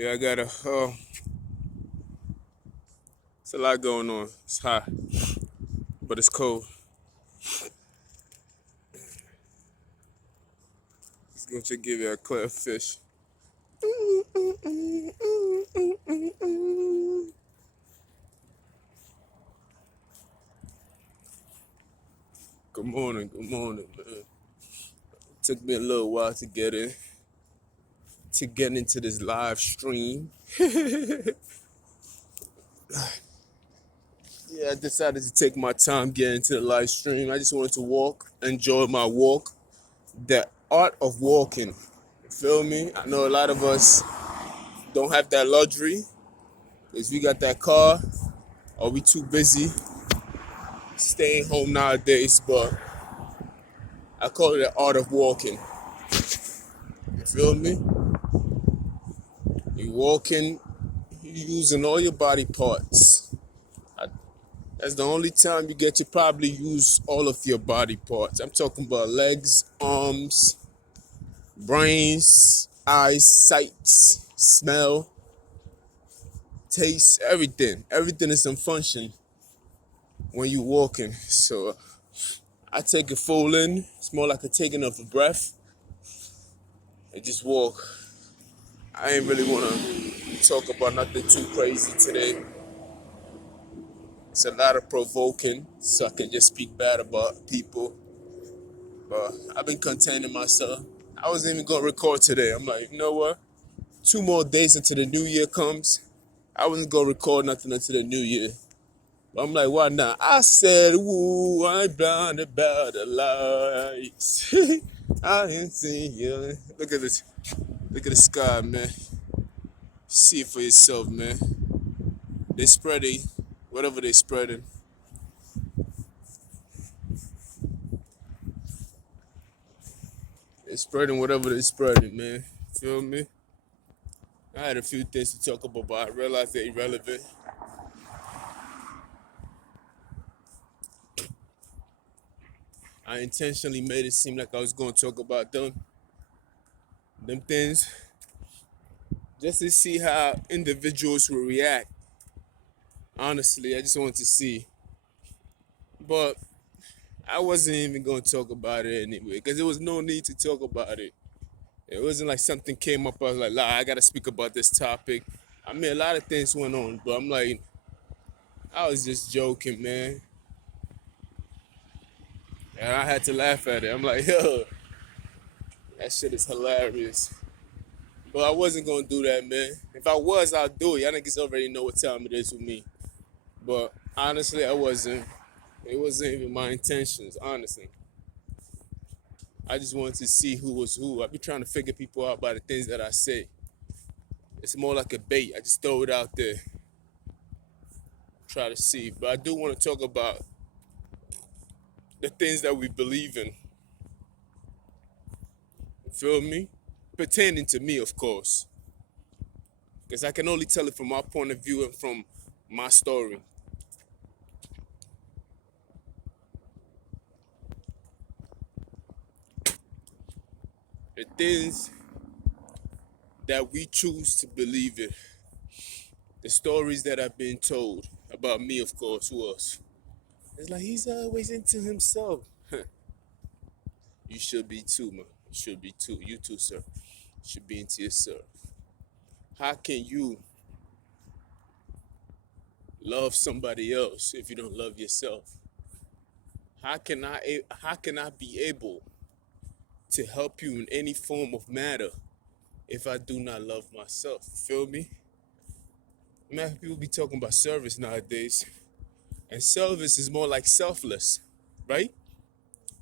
Yeah, I got it's a lot going on. It's hot, but it's cold. It's going to give you a clear fish. Good morning, man. Took me a little while to get into this live stream. Yeah, I decided to take my time getting into the live stream. I just wanted to walk, enjoy my walk. The art of walking. You feel me? I know a lot of us don't have that luxury because we got that car or we too busy staying home nowadays, but I call it the art of walking. You feel me? You walking, you using all your body parts. That's the only time you get to probably use all of your body parts. I'm talking about legs, arms, brains, eyes, sight, smell, taste, everything. Everything is in function when you walking. So I take a full in. It's more like a taking of a breath and just walk. I ain't really want to talk about nothing too crazy today. It's a lot of provoking, so I can just speak bad about people. But I've been containing myself. I wasn't even going to record today. I'm like, you know what? 2 more days until the new year comes. I wasn't going to record nothing until the new year. But I'm like, why not? I said, woo, I'm blind about the lights. I ain't seen you. Look at this. Look at the sky, man. See it for yourself, man. They spreading whatever they spreading. They spreading whatever they spreading, man. Feel me? I had a few things to talk about, but I realized they're irrelevant. I intentionally made it seem like I was going to talk about them things, just to see how individuals will react. Honestly, I just wanted to see. But I wasn't even going to talk about it anyway, because there was no need to talk about it. It wasn't like something came up, I was like, I got to speak about this topic. I mean, a lot of things went on, but I'm like, I was just joking, man. And I had to laugh at it. I'm like, yo, that shit is hilarious. But I wasn't gonna do that, man. If I was, I'll do it. Y'all niggas already know what time it is with me. But honestly, I wasn't. It wasn't even my intentions, honestly. I just wanted to see who was who. I be trying to figure people out by the things that I say. It's more like a bait. I just throw it out there. Try to see. But I do want to talk about the things that we believe in. You feel me? Pertaining to me, of course. Because I can only tell it from my point of view and from my story. The things that we choose to believe in. The stories that have been told about me, of course, who else? It's like he's always into himself. You should be too, man. You should be too. You too, sir. You should be into yourself. How can you love somebody else if you don't love yourself? How can I be able to help you in any form of matter if I do not love myself? Feel me? Man, people be talking about service nowadays, and service is more like selfless, right?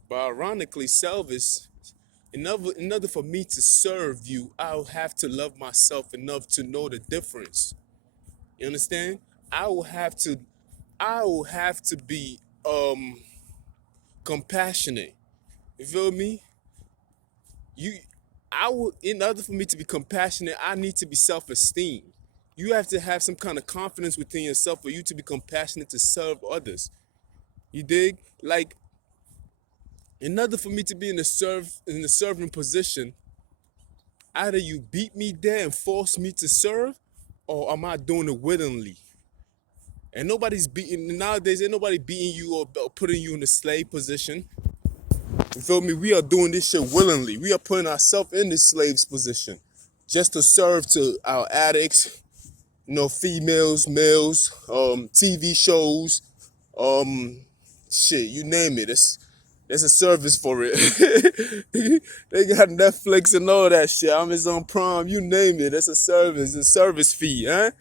But ironically, service, in order for me to serve you, I'll have to love myself enough to know the difference. You understand? I will have to, I will have to be compassionate. You feel me? You, I will. In order for me to be compassionate, I need to be self-esteem. You have to have some kind of confidence within yourself for you to be compassionate to serve others. You dig? Like, in order for me to be in the serving position, Either you beat me there and force me to serve, or am I doing it willingly? And nobody's beating nowadays. Ain't nobody beating you or putting you in a slave position. You feel me? We are doing this shit willingly. We are putting ourselves in the slave's position, just to serve to our addicts, females, males, TV shows, shit, you name it. There's a service for it. They got Netflix and all that shit. Amazon Prime, you name it. That's a service fee, huh?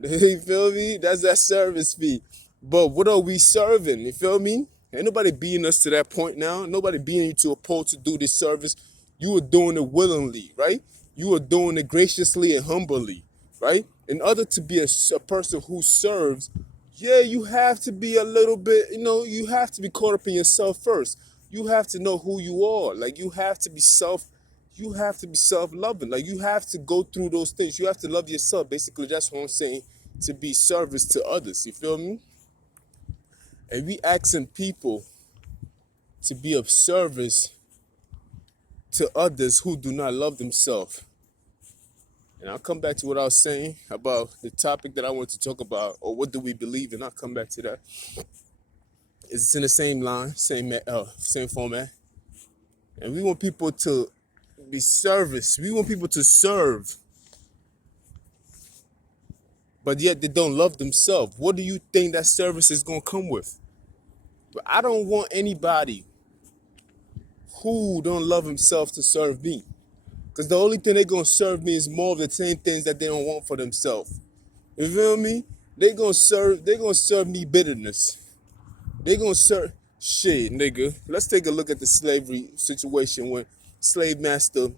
You feel me? That's that service fee. But what are we serving? You feel me? Ain't nobody beating us to that point now. Nobody beating you to a point to do this service. You are doing it willingly, right? You are doing it graciously and humbly, right? In order to be a person who serves, yeah, you have to be a little bit, you have to be caught up in yourself first. You have to know who you are. Like, you have to be self-loving. Like, you have to go through those things. You have to love yourself. Basically, that's what I'm saying, to be service to others. You feel me? And we asking people to be of service to others who do not love themselves. And I'll come back to what I was saying about the topic that I want to talk about, or what do we believe in. I'll come back to that. It's in the same line, same format. And we want people to be service. We want people to serve, but yet they don't love themselves. What do you think that service is going to come with? But I don't want anybody who don't love himself to serve me. Because the only thing they're going to serve me is more of the same things that they don't want for themselves. You feel me? They're going to serve me bitterness. They're going to serve, shit, nigga. Let's take a look at the slavery situation when slave master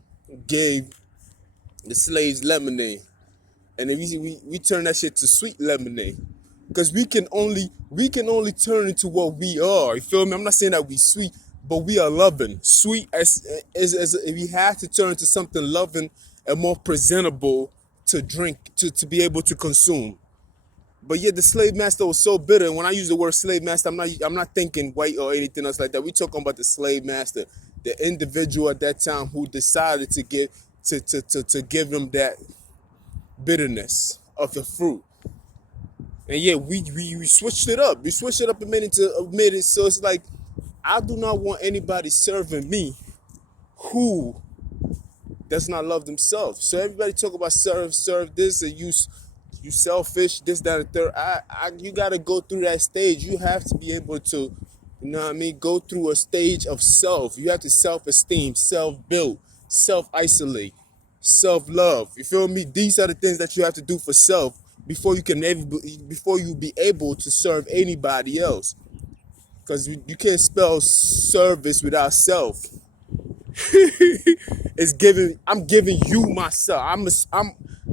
gave the slaves lemonade. And then we turn that shit to sweet lemonade. Because we can only turn into what we are. You feel me? I'm not saying that we sweet, but we are loving. Sweet as we have to turn to something loving and more presentable to drink, to be able to consume. But yet the slave master was so bitter. And when I use the word slave master, I'm not thinking white or anything else like that. We're talking about the slave master, the individual at that time who decided to give them that bitterness of the fruit. And yeah, we switched it up. We switched it up and made it so it's like, I do not want anybody serving me who does not love themselves. So everybody talk about serve this, and you selfish, this, that, and third. You gotta go through that stage. You have to be able to, go through a stage of self. You have to self-esteem, self-build, self-isolate, self-love. You feel me? These are the things that you have to do for self before you be able to serve anybody else. Because you can't spell service without self. I'm giving you myself.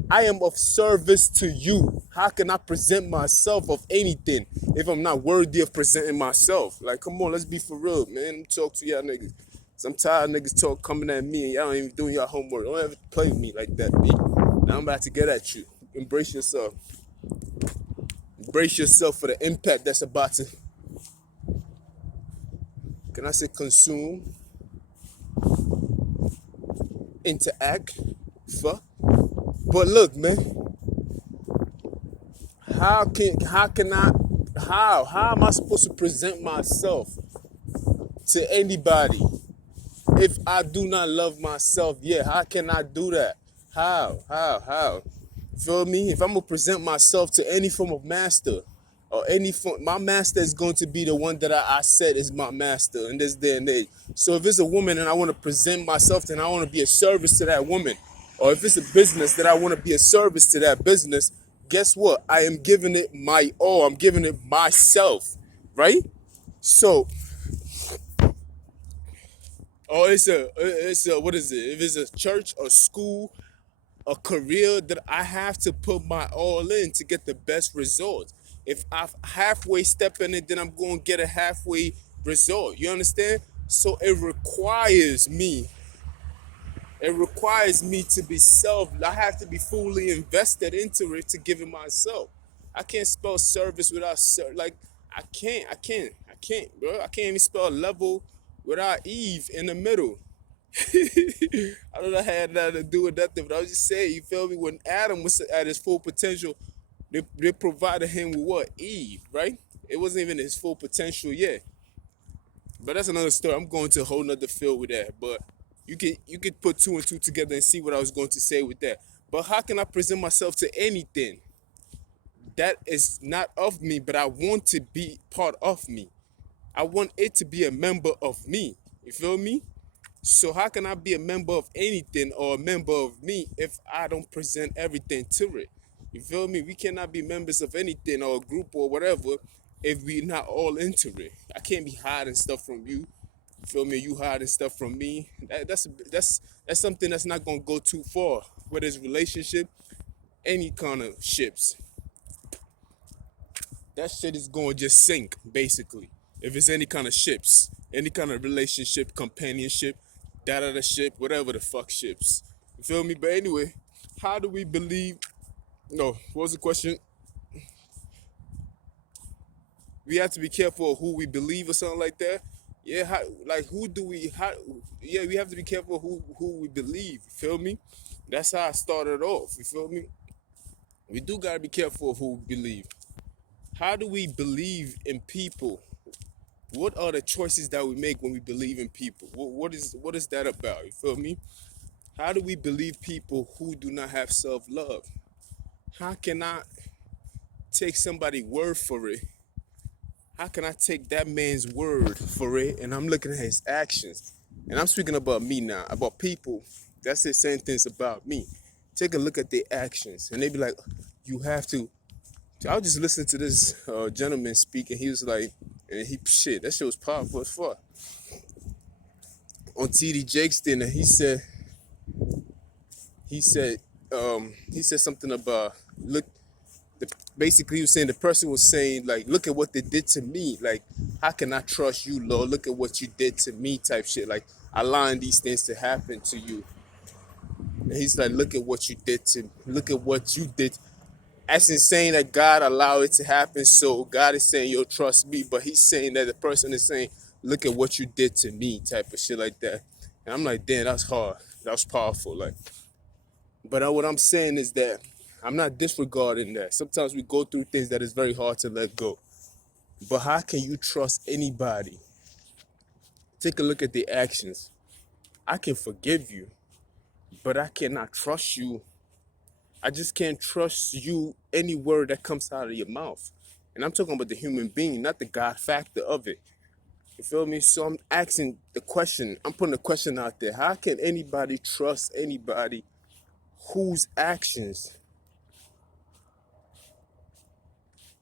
I am of service to you. How can I present myself of anything if I'm not worthy of presenting myself? Like, come on, let's be for real, man. Let me talk to y'all niggas. I'm tired of niggas coming at me and y'all ain't even doing y'all homework. Don't ever play with me like that, B. Now I'm about to get at you. Embrace yourself. Embrace yourself for the impact that's about to, can I say, consume, interact, fuck. But look, man, how am I supposed to present myself to anybody if I do not love myself? Yeah, how can I do that? How? Feel me? If I'm gonna present myself to any form of master, or my master is going to be the one that I said is my master in this day and age. So if it's a woman and I want to present myself, then I want to be a service to that woman. Or if it's a business that I want to be a service to that business, guess what? I am giving it my all. I'm giving it myself, right? So, or it's a what is it? If it's a church, a school, a career, that I have to put my all in to get the best results. If I halfway step in it, then I'm going to get a halfway result. You understand? So it requires me to be self. I have to be fully invested into it to give it myself. I can't spell service without I can't, bro. I can't even spell level without Eve in the middle. I don't know, had nothing to do with nothing, but I was just saying, you feel me? When Adam was at his full potential, they provided him with what? Eve, right? It wasn't even his full potential yet. But that's another story. I'm going to a whole nother field with that. But you could put two and two together and see what I was going to say with that. But how can I present myself to anything that is not of me, but I want to be part of me? I want it to be a member of me. You feel me? So how can I be a member of anything or a member of me if I don't present everything to it? You feel me? We cannot be members of anything or a group or whatever if we're not all into it. I can't be hiding stuff from you. You feel me? You hiding stuff from me. That's something that's not gonna go too far. Whether it's relationship, any kind of ships, that shit is going to just sink, basically. If it's any kind of ships, any kind of relationship, companionship, da ship, whatever the fuck ships. You feel me? But anyway, how do we believe? No, what was the question? We have to be careful of who we believe or something like that. Yeah, like who do we? Yeah, we have to be careful who we believe. You feel me? That's how I started off. You feel me? We do gotta be careful of who we believe. How do we believe in people? What are the choices that we make when we believe in people? What is that about? You feel me? How do we believe people who do not have self-love? How can I take somebody's word for it? How can I take that man's word for it and I'm looking at his actions? And I'm speaking about me now, about people. That's the same things about me. Take a look at their actions and they be like, you have to. I was just listening to this gentleman speak and he was like, and shit, that shit was powerful as fuck. On TD Jakes then he said something about basically he was saying the person was saying like, look at what they did to me. Like, how can I trust you, Lord? Look at what you did to me type shit. Like, allowing these things to happen to you. And he's like, look at what you did to me. Look at what you did. That's insane that God allowed it to happen. So God is saying, you'll trust me. But he's saying that the person is saying, look at what you did to me type of shit like that. And I'm like, damn, that's hard. That was powerful. Like, but what I'm saying is that I'm not disregarding that. Sometimes we go through things that is very hard to let go. But how can you trust anybody? Take a look at the actions. I can forgive you, but I cannot trust you. I just can't trust you any word that comes out of your mouth. And I'm talking about the human being, not the God factor of it. You feel me? So I'm asking the question. I'm putting the question out there. How can anybody trust anybody whose actions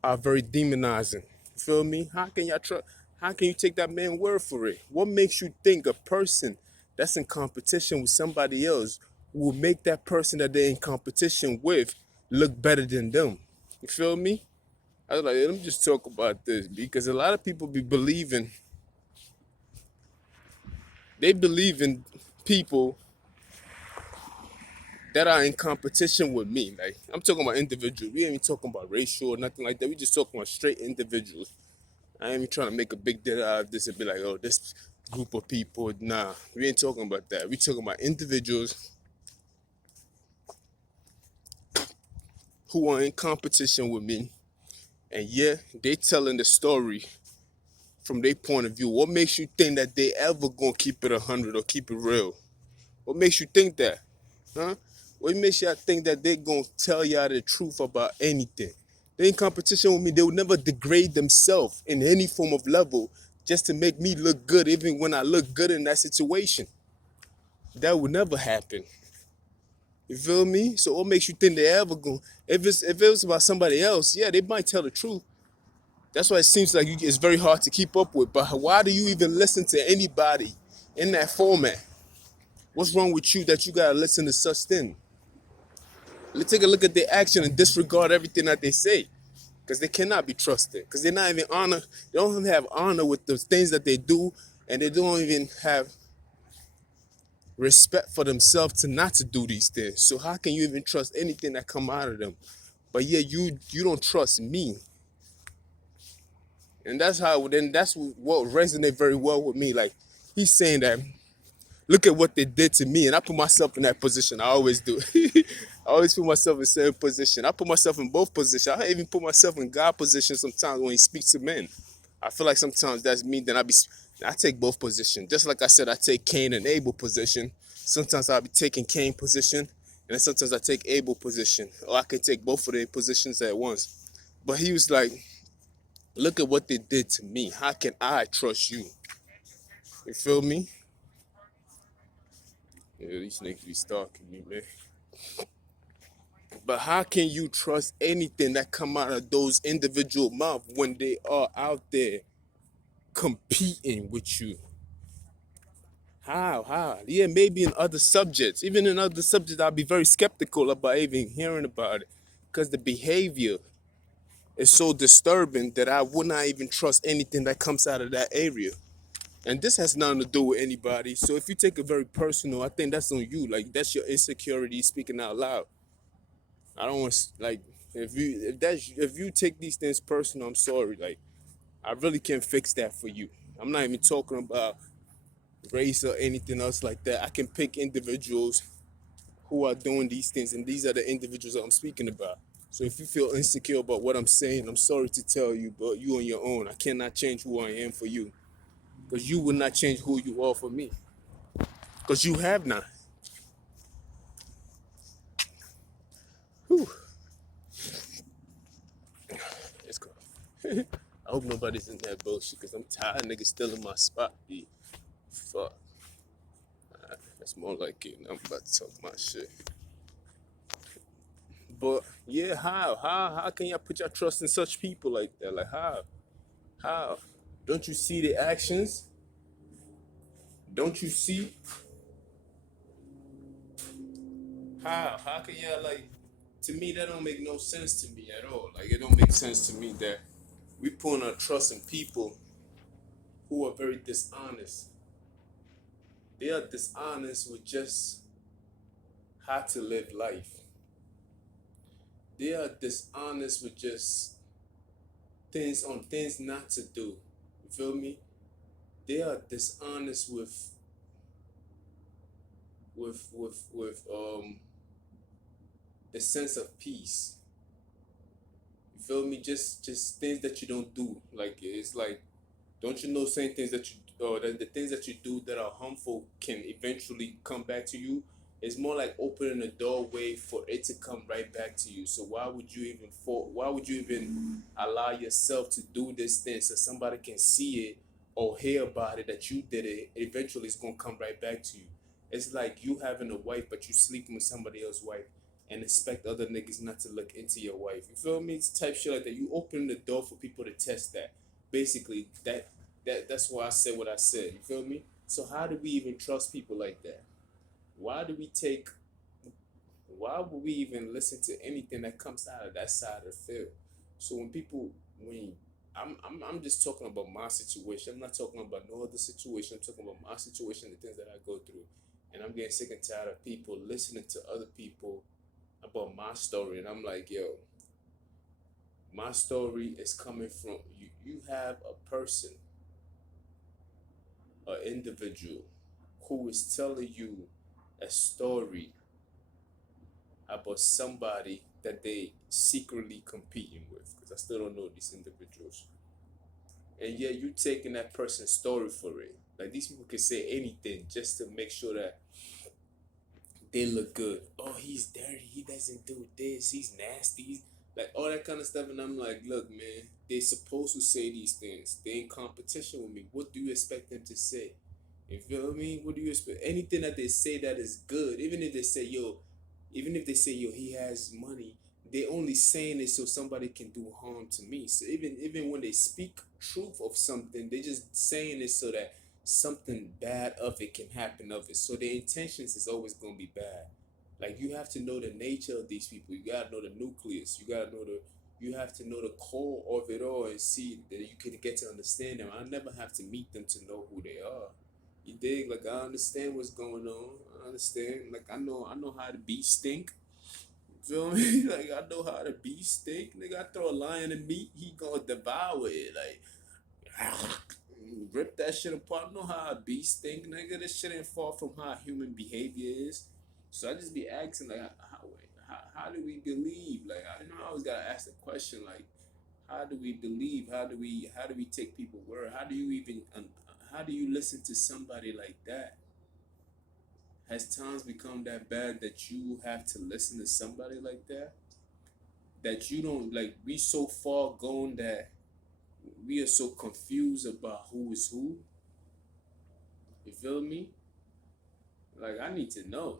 are very demonizing? You feel me? How can y'all trust? How can you take that man's word for it? What makes you think a person that's in competition with somebody else will make that person that they're in competition with look better than them? You feel me? I was like, let me just talk about this because a lot of people they believe in people that are in competition with me. Like, I'm talking about individuals. We ain't even talking about racial or nothing like that. We just talking about straight individuals. I ain't even trying to make a big deal out of this and be like, oh, this group of people. Nah, we ain't talking about that. We talking about individuals who are in competition with me. And yeah, they telling the story from their point of view. What makes you think that they ever gonna keep it 100 or keep it real? What makes you think that? Huh? What makes y'all think that they're gonna tell y'all the truth about anything? They in competition with me. They will never degrade themselves in any form of level just to make me look good, even when I look good in that situation. That would never happen. You feel me? So what makes you think they ever gonna? If it was about somebody else, yeah, they might tell the truth. That's why it seems like it's very hard to keep up with. But why do you even listen to anybody in that format? What's wrong with you that you gotta listen to such thing? Let's take a look at their action and disregard everything that they say, because they cannot be trusted. Because they're not even honor. They don't even have honor with the things that they do, and they don't even have respect for themselves to not to do these things. So how can you even trust anything that come out of them? But yeah, you don't trust me. And that's what resonated very well with me. Like, he's saying that Look at what they did to me, and I put myself in that position. I always do. I always put myself in the same position. I put myself in both positions. I even put myself in God position sometimes when He speaks to men. I feel like sometimes that's me. Then I take both positions. Just like I said, I take Cain and Abel position. Sometimes I'll be taking Cain position, and then sometimes I take Abel position, or I can take both of their positions at once. But he was like, "Look at what they did to me. How can I trust you?" You feel me? Yeah, these niggas be stalking me, man. But how can you trust anything that come out of those individual mouths when they are out there competing with you? How? Yeah, maybe in other subjects. Even in other subjects, I'll be very skeptical about even hearing about it. Because the behavior is so disturbing that I would not even trust anything that comes out of that area. And this has nothing to do with anybody. So if you take it very personal, I think that's on you. Like that's your insecurity speaking out loud. I don't want like if you take these things personal, I'm sorry. Like I really can't fix that for you. I'm not even talking about race or anything else like that. I can pick individuals who are doing these things, and these are the individuals that I'm speaking about. So if you feel insecure about what I'm saying, I'm sorry to tell you, but you on your own. I cannot change who I am for you, because you will not change who you are for me, because you have not. Whew. Let's go. I hope nobody's in that bullshit, because I'm tired. Niggas still in my spot. Yeah. Fuck. That's more like it. I'm about to talk my shit. But yeah, how can y'all put your trust in such people like that? Like how? How? Don't you see the actions? Don't you see how? How can y'all like? To me, that don't make no sense to me at all. Like it don't make sense to me that we put our trust in people who are very dishonest. They are dishonest with just how to live life. They are dishonest with just things not to do. You feel me? They are dishonest with the sense of peace. You feel me? Just things that you don't do. Like it's like, don't you know saying things that you or that the things that you do that are harmful can eventually come back to you? It's more like opening a doorway for it to come right back to you. So why would you even allow yourself to do this thing so somebody can see it or hear about it that you did it? Eventually it's gonna come right back to you. It's like you having a wife but you sleeping with somebody else's wife and expect other niggas not to look into your wife. You feel me? It's type shit like that. You open the door for people to test that. Basically, that's why I said what I said. You feel me? So how do we even trust people like that? Why do we take? Why would we even listen to anything that comes out of that side of the field? So when I'm just talking about my situation. I'm not talking about no other situation. I'm talking about my situation, the things that I go through, and I'm getting sick and tired of people listening to other people about my story, and I'm like, yo, my story is coming from you. You have a person, an individual, who is telling you a story about somebody that they secretly competing with. Because I still don't know these individuals, and yet you taking that person's story for it. Like these people can say anything just to make sure that they look good. Oh, he's dirty. He doesn't do this. He's nasty. Like all that kind of stuff. And I'm like, look, man, they supposed to say these things. They in competition with me. What do you expect them to say? You feel me? What do you expect? Anything that they say that is good, even if they say, yo, he has money, they only saying it so somebody can do harm to me. So even when they speak truth of something, they just saying it so that something bad of it can happen of it. So their intentions is always gonna be bad. Like you have to know the nature of these people. You gotta know the nucleus. You have to know the core of it all and see that you can get to understand them. I never have to meet them to know who they are. You dig? Like I understand what's going on. I understand. Like I know how the beast stink. You feel me? Like I know how the beast stink. Nigga, I throw a lion in meat, he gonna devour it. Like rip that shit apart. I know how a beast think, nigga. This shit ain't far from how human behavior is. So I just be asking, like, how do we believe? Like, I know I always gotta ask the question, like, how do we believe? How do we take people word? How do you even how do you listen to somebody like that? Has times become that bad that you have to listen to somebody like that? That you don't like? We so far gone that we are so confused about who is who. You feel me? Like I need to know.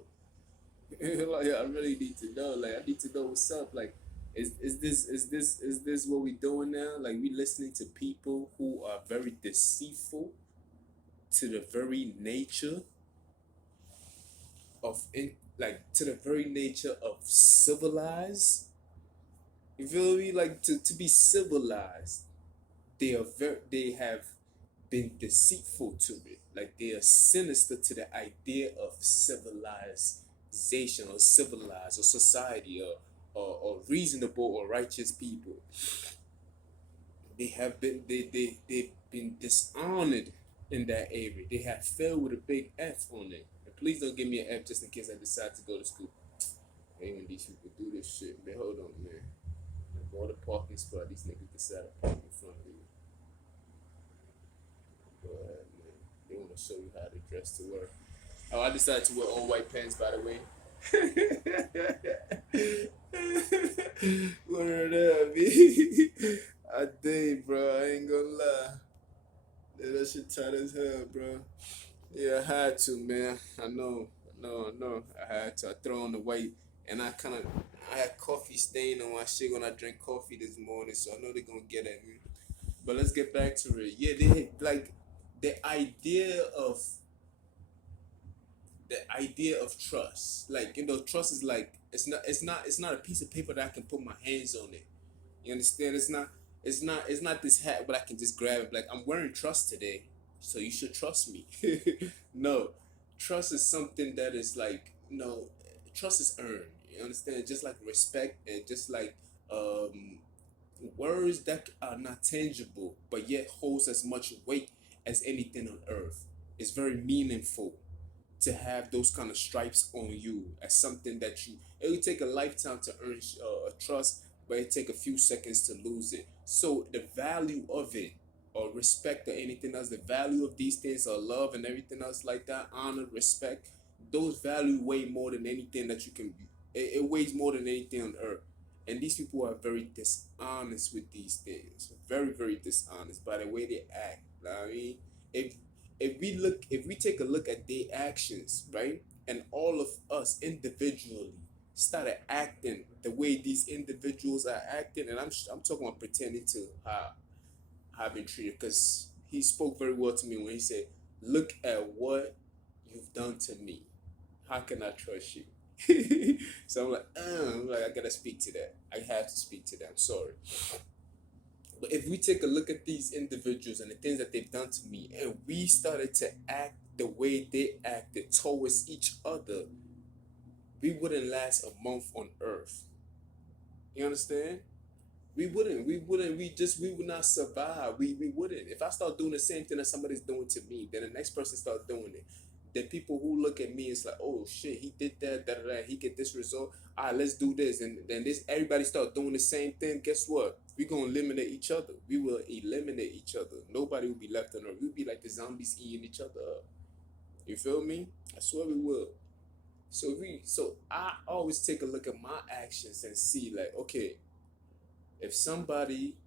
Like I really need to know. Like I need to know what's up. Like is this what we doing now? Like we listening to people who are very deceitful to the very nature of like to the very nature of civilized. You feel me? Like to be civilized, they have been deceitful to it. Like they are sinister to the idea of civilization or civilized or society or reasonable or righteous people. They've been dishonored in that area. They have failed with a big F on it. And please don't give me an F just in case I decide to go to school. Hey, when these people do this shit, man, hold on, man. Like all the parking spot, these niggas decide to park in front of you. Go ahead, man. They want to show you how to dress to work. Oh, I decided to wear all white pants, by the way. Word up, me. I did, bro. I ain't gonna lie. Yeah, that shit tight as hell, bro. Yeah, I had to, man. I know. I had to. I throw on the white, and I had coffee stain on my shit when I drank coffee this morning, so I know they're gonna get at me. But let's get back to it. Yeah, they like the idea of trust. Like trust is like it's not a piece of paper that I can put my hands on it. You understand? It's not this hat, but I can just grab it. Like I'm wearing trust today, so you should trust me. No, trust is something that is like trust is earned. You understand? Just like respect and just like um, words that are not tangible, but yet holds as much weight as anything on earth. It's very meaningful to have those kind of stripes on you as something that it would take a lifetime to earn a trust, but it take a few seconds to lose it. So the value of it, or respect, or anything else, the value of these things, or love and everything else like that, honor, respect, those value way more than anything that you can. It weighs more than anything on earth. And these people are very dishonest with these things, very very dishonest by the way they act. I mean, if if we take a look at their actions, right, and all of us individually started acting the way these individuals are acting, and I'm talking about pretending to how I've been treated, because he spoke very well to me when he said, "Look at what you've done to me. How can I trust you?" So I'm like, I gotta speak to that. I have to speak to that. I'm sorry. But if we take a look at these individuals and the things that they've done to me, and we started to act the way they acted towards each other, we wouldn't last a month on earth. You understand? We would not survive. We wouldn't. If I start doing the same thing that somebody's doing to me, then the next person starts doing it. Then people who look at me, it's like, oh shit, he did that, he get this result. All right, let's do this. And then everybody start doing the same thing. Guess what? We're gonna eliminate each other. We will eliminate each other. Nobody will be left on earth. We'll be like the zombies eating each other up. You feel me? I swear we will. So I always take a look at my actions and see, like, okay, if somebody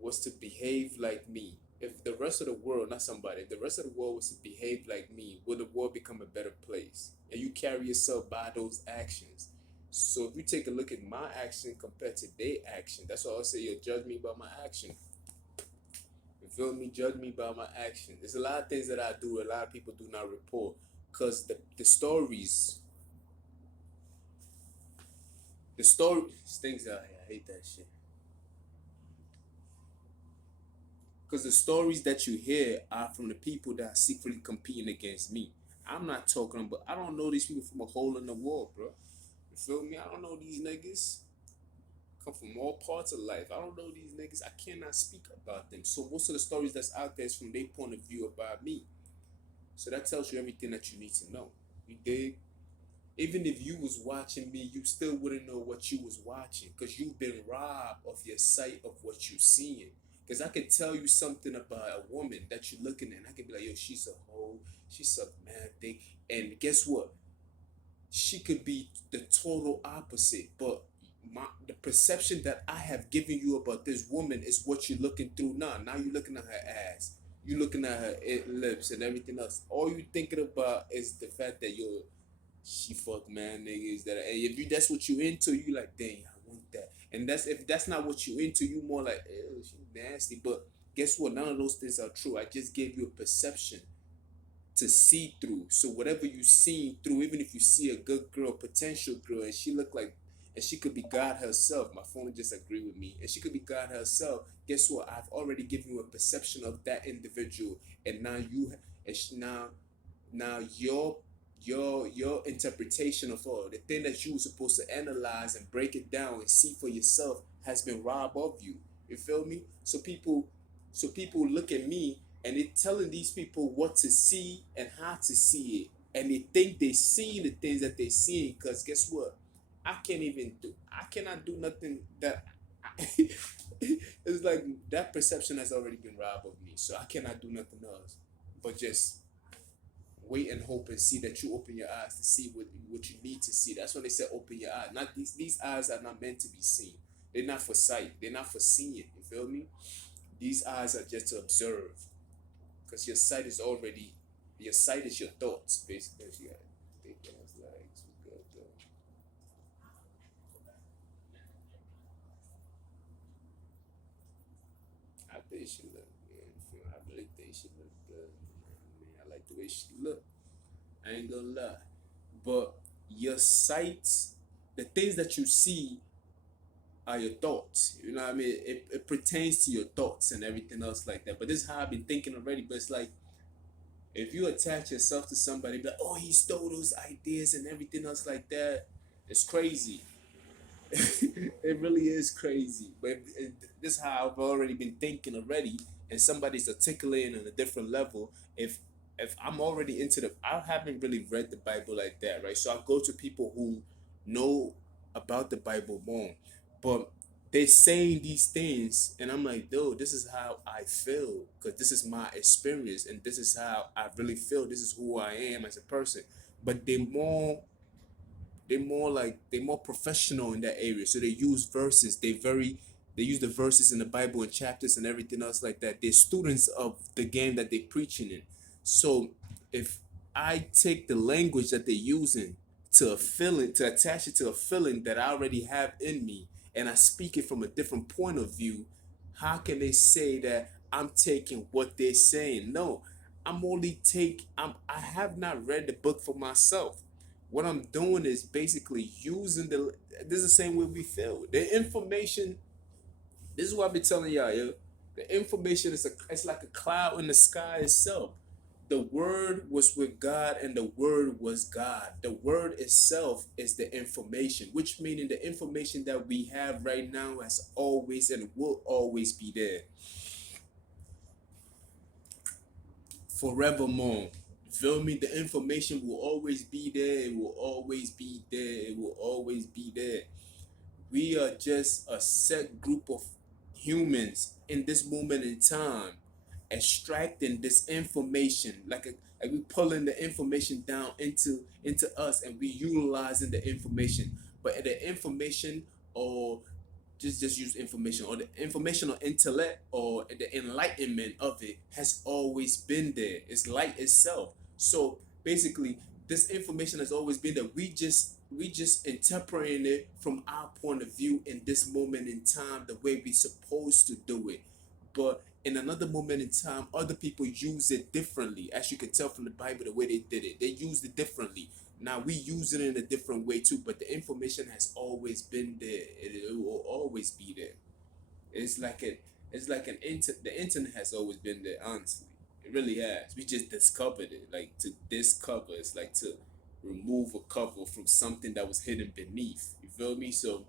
was to behave like me, if the rest of the world, not somebody, if the rest of the world was to behave like me, would the world become a better place? And you carry yourself by those actions. So if you take a look at my action compared to their action, that's why I'll say, you judge me by my action. You feel me? Judge me by my action. There's a lot of things that I do, a lot of people do not report. Because the things out here, I hate that shit. Because the stories that you hear are from the people that are secretly competing against me. I'm not talking about, I don't know these people from a hole in the wall, bro. You feel me? I don't know these niggas. come from all parts of life. I don't know these niggas. I cannot speak about them. So most of the stories that's out there is from their point of view about me. So that tells you everything that you need to know. You dig? Even if you was watching me, you still wouldn't know what you was watching because you've been robbed of your sight of what you're seeing. Because I could tell you something about a woman that you're looking at, and I could be like, yo, she's a hoe, she's a mad thing. And guess what? She could be the total opposite. But the perception that I have given you about this woman is what you're looking through now. Now you're looking at her ass. You're looking at her lips and everything else. All you're thinking about is the fact that you're she fuck man niggas that and if you that's what you into, you like dang I want that. And that's if that's not what you into, you more like ew, she nasty. But guess what? None of those things are true. I just gave you a perception to see through. So whatever you see through, even if you see a good girl, potential girl, and she look like and she could be God herself. My phone just agree with me. And she could be God herself. Guess what? I've already given you a perception of that individual, and now you and now your interpretation of all the thing that you were supposed to analyze and break it down and see for yourself has been robbed of you. You feel me? So people look at me and they're telling these people what to see and how to see it, and they think they see the things that they see. Because guess what? I cannot do nothing that it's like that perception has already been robbed of me, so I cannot do nothing else but just wait and hope and see that you open your eyes to see what you need to see. That's when they say open your eyes. Not these eyes are not meant to be seen. They're not for sight. They're not for seeing. You feel me? These eyes are just to observe. Because your sight is your thoughts, basically. You got big ass legs. We good though. I think she look good. I really think she look good. Man, I like the way she look. I ain't gonna lie. But your sights, the things that you see are your thoughts. You know what I mean? It pertains to your thoughts and everything else like that. But this is how I've been thinking already. But it's like if you attach yourself to somebody, be like, oh, he stole those ideas and everything else like that, it's crazy. It really is crazy. But this is how I've already been thinking already, and somebody's articulating on a different level. If I'm already into I haven't really read the Bible like that, right? So I go to people who know about the Bible more, but they're saying these things, and I'm like, dude, this is how I feel, because this is my experience, and this is how I really feel. This is who I am as a person. But they're more professional in that area. So they use verses. They use the verses in the Bible and chapters and everything else like that. They're students of the game that they're preaching in. So if I take the language that they're using to a feeling, to attach it to a feeling that I already have in me, and I speak it from a different point of view, how can they say that I'm taking what they're saying? No, I have not read the book for myself. What I'm doing is basically using this is the same way we feel. The information, this is what I've been telling y'all, yo. The information it's like a cloud in the sky itself. The word was with God and the word was God. The word itself is the information, which meaning the information that we have right now has always and will always be there forevermore. Feel me? The information will always be there. It will always be there. It will always be there. We are just a set group of humans in this moment in time, extracting this information like we pulling the information down into us, and we utilizing the information. But the information or just use information, or the information or intellect or the enlightenment of it has always been there. It's light itself. So basically this information has always been there. We just interpreting it from our point of view in this moment in time, the way we supposed to do it. But in another moment in time, other people use it differently. As you can tell from the Bible, the way they did it, they used it differently. Now we use it in a different way too, but the information has always been there. It will always be there. It's like it. It's like the internet has always been there. Honestly, it really has. We just discovered it. Like to discover, it's like to remove a cover from something that was hidden beneath. You feel me? So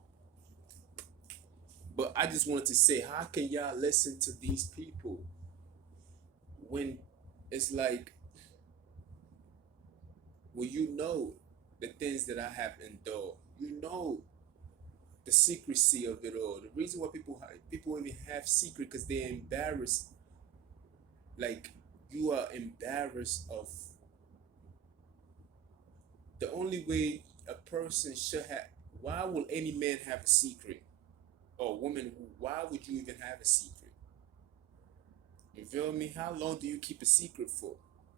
But I just wanted to say, how can y'all listen to these people when it's like, well, you know the things that I have endured. You know the secrecy of it all. The reason why people even have secret because they're embarrassed. Like you are embarrassed of the only way a person should have. Why will any man have a secret or woman? Why would you even have a secret? You feel me? How long do you keep a secret for?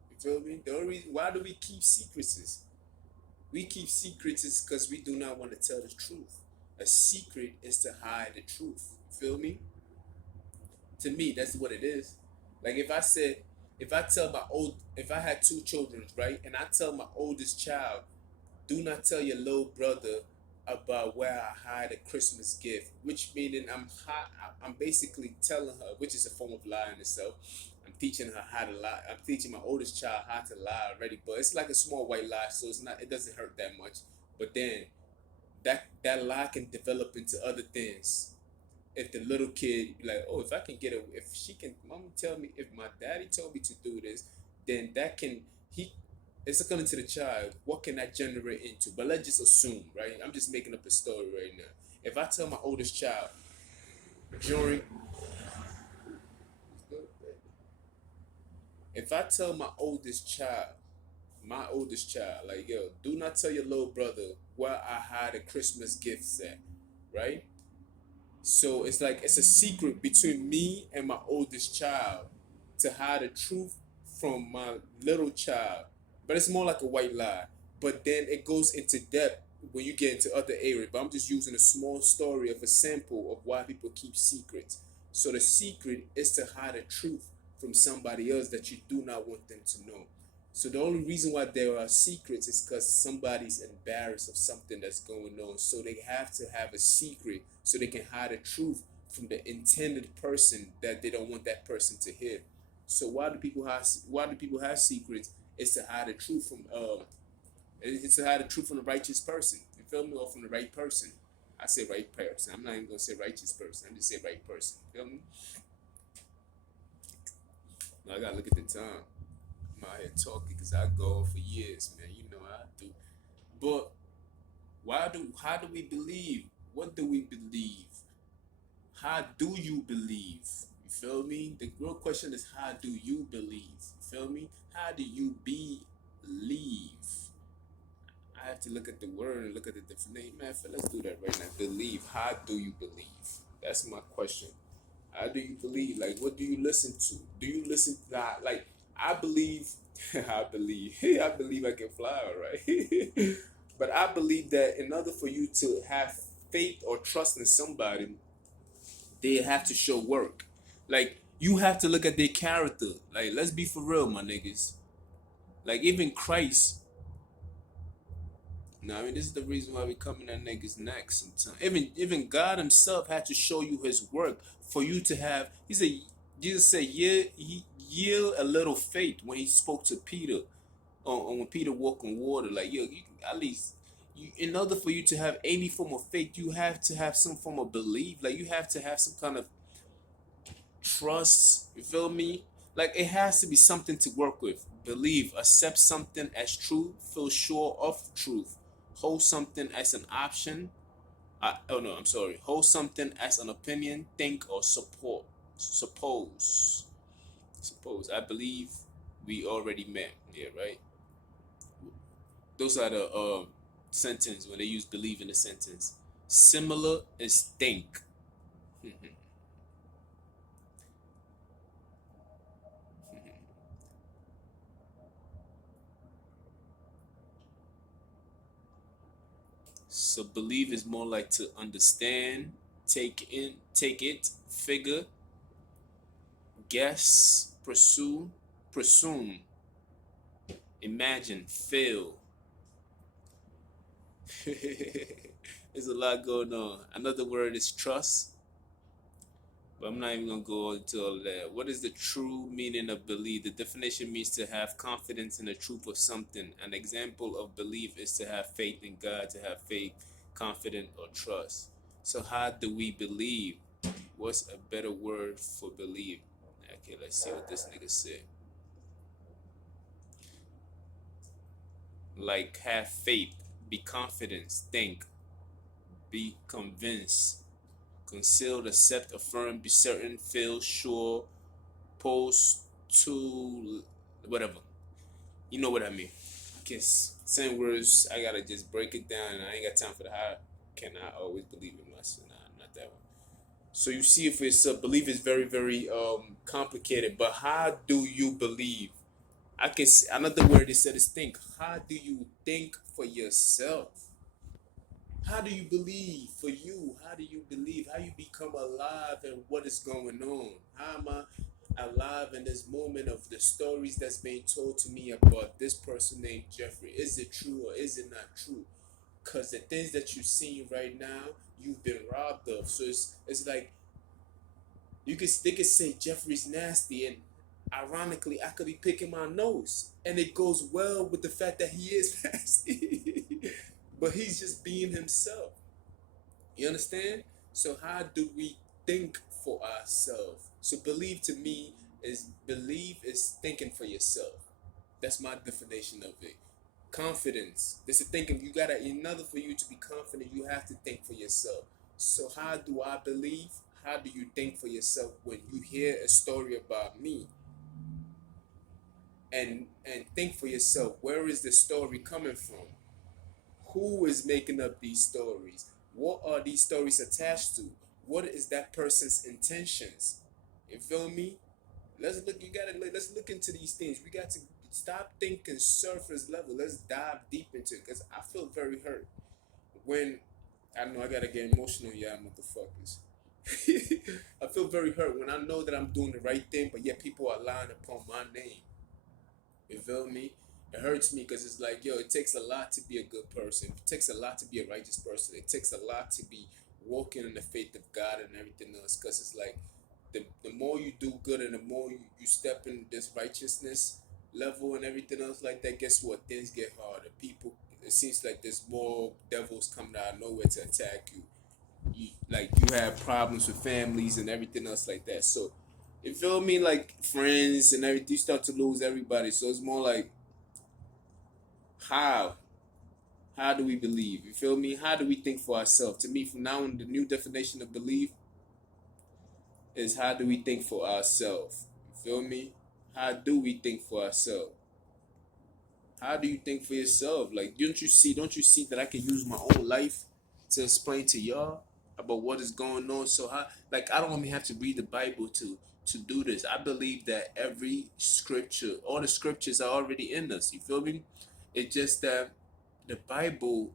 You feel me? The only reason why do we keep secrets is we keep secrets is because we do not want to tell the truth. A secret is to hide the truth. You feel me? To me, that's what it is. Like if I had two children, right, and I tell my oldest child, do not tell your little brother about where I hide a Christmas gift, which meaning I'm basically telling her, which is a form of lie in itself. I'm teaching her how to lie. I'm teaching my oldest child how to lie already, but it's like a small white lie, so it doesn't hurt that much. But then that lie can develop into other things. If the little kid be like, oh, if I can get a, if she can, mom tell me, if my daddy told me to do this, then that can he it's according to the child, what can that generate into? But let's just assume, right? I'm just making up a story right now. If I tell my oldest child during, if I tell my oldest child, like, yo, do not tell your little brother where I hide a Christmas gift set, right? So it's like it's a secret between me and my oldest child to hide the truth from my little child. But it's more like a white lie. But then it goes into depth when you get into other areas. But I'm just using a small story of a sample of why people keep secrets. So the secret is to hide the truth from somebody else that you do not want them to know. So the only reason why there are secrets is because somebody's embarrassed of something that's going on. So they have to have a secret so they can hide the truth from the intended person that they don't want that person to hear. So why do people have secrets? It's to hide the truth from it's to hide the truth from the righteous person. You feel me? Or from the right person. I say right person. I'm not even gonna say righteous person. I'm just say right person. You feel me? Now I gotta look at the time. I'm out here talking because I go on for years, man. You know I do. But how do we believe? What do we believe? How do you believe? You feel me? The real question is how do you believe? You feel me? How do you believe? I have to look at the word and look at the definition. Man, let's do that right now. Believe. How do you believe? That's my question. How do you believe? Like, what do you listen to? Do you listen to that? Like, I believe, I believe, I believe I can fly, all right? But I believe that in order for you to have faith or trust in somebody, they have to show work. Like, you have to look at their character. Like, let's be for real, my niggas. Like, even Christ, no, I mean this is the reason why we coming at niggas next sometimes. Even God Himself had to show you His work for you to have. He said, Jesus said, yield a little faith when He spoke to Peter, on when Peter walked on water. Like, yo, you can at least. In order for you to have any form of faith, you have to have some form of belief. Like you have to have some kind of trust. You feel me? Like it has to be something to work with. Believe, accept something as true, feel sure of truth, hold something as an option. Oh no, I'm sorry. Hold something as an opinion, think or support. Suppose. Suppose. I believe we already met. Yeah, right. Those are the sentence when they use believe in the sentence. Similar is think. So believe is more like to understand, take it, figure, guess, pursue, presume, imagine, feel. There's a lot going on. Another word is trust, but I'm not even gonna go into all of that. What is the true meaning of belief? The definition means to have confidence in the truth of something. An example of belief is to have faith in God, to have faith, confidence, or trust. So how do we believe? What's a better word for believe? Okay, let's see what this nigga said. Like have faith, be confident, think, be convinced, concealed, accept, affirm, be certain, feel, sure, post to whatever. You know what I mean. Cause same words, I gotta just break it down. I ain't got time for the how can I always believe in myself. Nah, not that one. So you see if it's belief is very, very complicated, but how do you believe? I can see, another word they said is think. How do you think for yourself? How do you believe for you? How do you believe? How you become alive and what is going on? How am I alive in this moment of the stories that's being told to me about this person named Jeffrey? Is it true or is it not true? Because the things that you're seeing right now, you've been robbed of. So it's like they could say Jeffrey's nasty, and ironically, I could be picking my nose, and it goes well with the fact that he is nasty, but he's just being himself. You understand? So how do we think for ourselves? So believe is thinking for yourself. That's my definition of it. Confidence. This is thinking. You gotta in order for you to be confident, you have to think for yourself. So how do I believe? How do you think for yourself when you hear a story about me? And think for yourself, where is the story coming from? Who is making up these stories? What are these stories attached to? What is that person's intentions? You feel me? Let's look into these things. We got to stop thinking surface level. Let's dive deep into it because I feel very hurt when I know I gotta get emotional, yeah, motherfuckers. I feel very hurt when I know that I'm doing the right thing, but yet people are lying upon my name. You feel me? It hurts me because it's like, yo, it takes a lot to be a good person. It takes a lot to be a righteous person. It takes a lot to be walking in the faith of God and everything else. Because it's like, the more you do good and the more you step in this righteousness level and everything else like that, guess what? Things get harder. It seems like there's more devils coming out of nowhere to attack you. You have problems with families and everything else like that. So, you feel me? Like friends and everything, you start to lose everybody. So it's more like, how? How do we believe? You feel me? How do we think for ourselves? To me, from now on, the new definition of belief is how do we think for ourselves? You feel me? How do we think for ourselves? How do you think for yourself? Like, don't you see that I can use my own life to explain to y'all about what is going on? So how, like, I don't even have to read the Bible to do this. I believe that every scripture, all the scriptures are already in us. You feel me? It's just that the Bible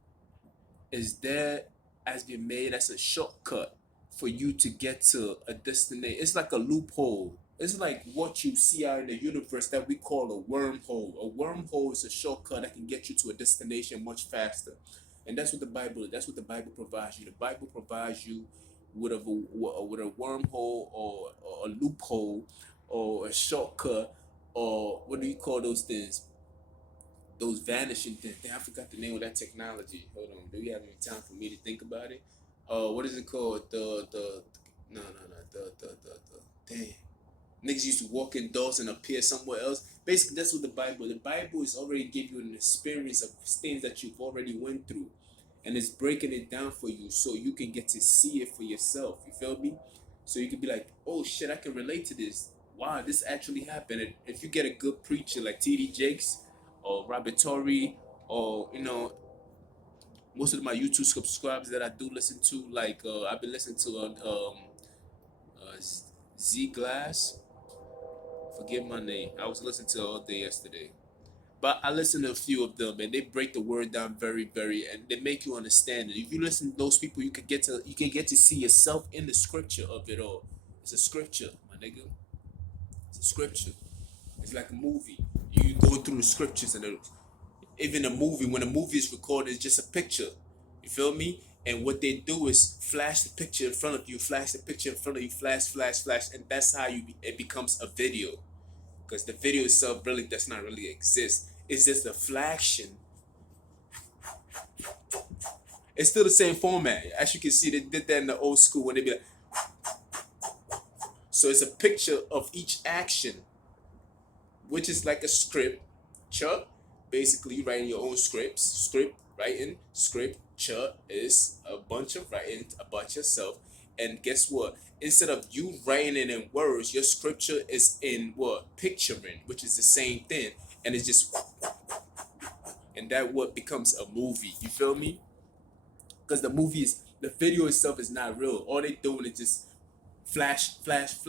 is there as been made as a shortcut for you to get to a destination. It's like a loophole. It's like what you see out in the universe that we call a wormhole. A wormhole is a shortcut that can get you to a destination much faster. And that's what the Bible is. That's what the Bible provides you. The Bible provides you with a wormhole or a loophole or a shortcut, or what do you call those things? Those vanishing things. I forgot the name of that technology. Hold on. Do you have any time for me to think about it? What is it called? The damn. Niggas used to walk indoors and appear somewhere else. Basically, that's what the Bible is already give you an experience of things that you've already went through. And it's breaking it down for you so you can get to see it for yourself. You feel me? So you can be like, oh shit, I can relate to this. Wow, this actually happened. And if you get a good preacher like T.D. Jakes or Robert Torrey, or most of my YouTube subscribers that I do listen to, like I've been listening to Z Glass. Forgive my name. I was listening to it all day yesterday. But I listen to a few of them, and they break the word down very, very, and they make you understand it. If you listen to those people, you can get to see yourself in the scripture of it all. It's a scripture, my nigga. It's a scripture. It's like a movie. You go through the scriptures, and even a movie, when a movie is recorded, it's just a picture. You feel me? And what they do is flash the picture in front of you, flash the picture in front of you, flash, flash, flash, and that's how it becomes a video. Because the video itself really does not really exist. It's just a flaction. It's still the same format. As you can see, they did that in the old school when they be like, So it's a picture of each action, which is like a script. Basically, you writing your own scripts. Scripture is a bunch of writing about yourself. And guess what? Instead of you writing it in words, your scripture is in what? Picturing, which is the same thing. And it's just, and that what becomes a movie. You feel me? Because the video itself is not real. All they doing is just flash, flash, flash.